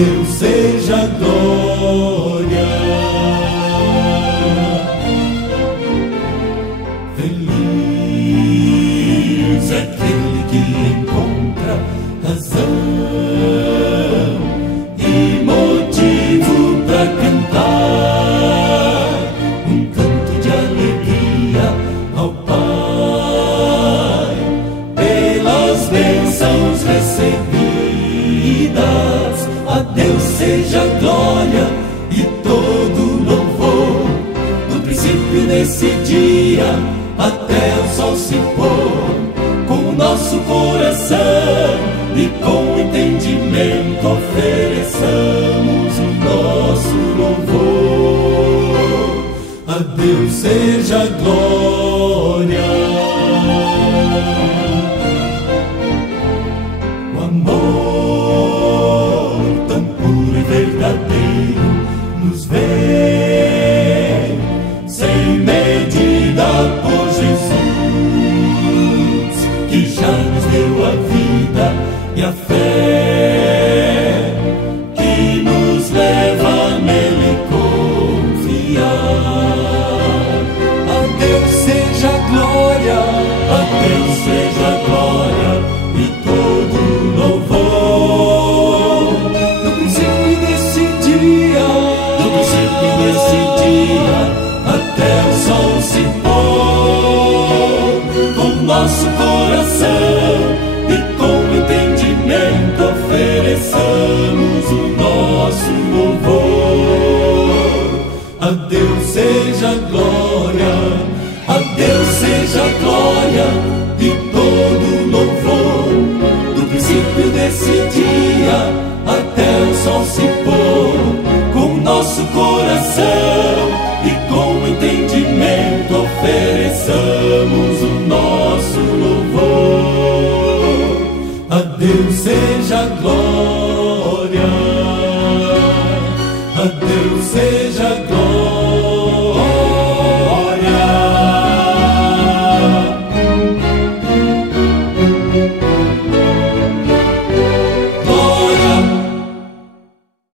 Deus seja a glória. Feliz é aquele que encontra razão e motivo para cantar um canto de alegria ao Pai pelas bênçãos recebidas. A Deus seja a glória e todo louvor, do princípio desse dia até o sol se pôr. Com o nosso coração e com entendimento ofereçamos o nosso louvor. A Deus seja a glória. O amor tão puro e verdadeiro nos vem sem medida por Jesus, que já nos deu a vida e a fé, que nos leva nele confiar. A Deus seja a glória, a Deus seja a glória e todo louvor. No princípio desse dia, no princípio desse dia, até o sol se pôr. Com nosso coração e com entendimento ofereçamos o nosso louvor. A Deus seja a glória, a Deus seja a glória e todo louvor. Do princípio desse dia até o sol se pôr. Com nosso coração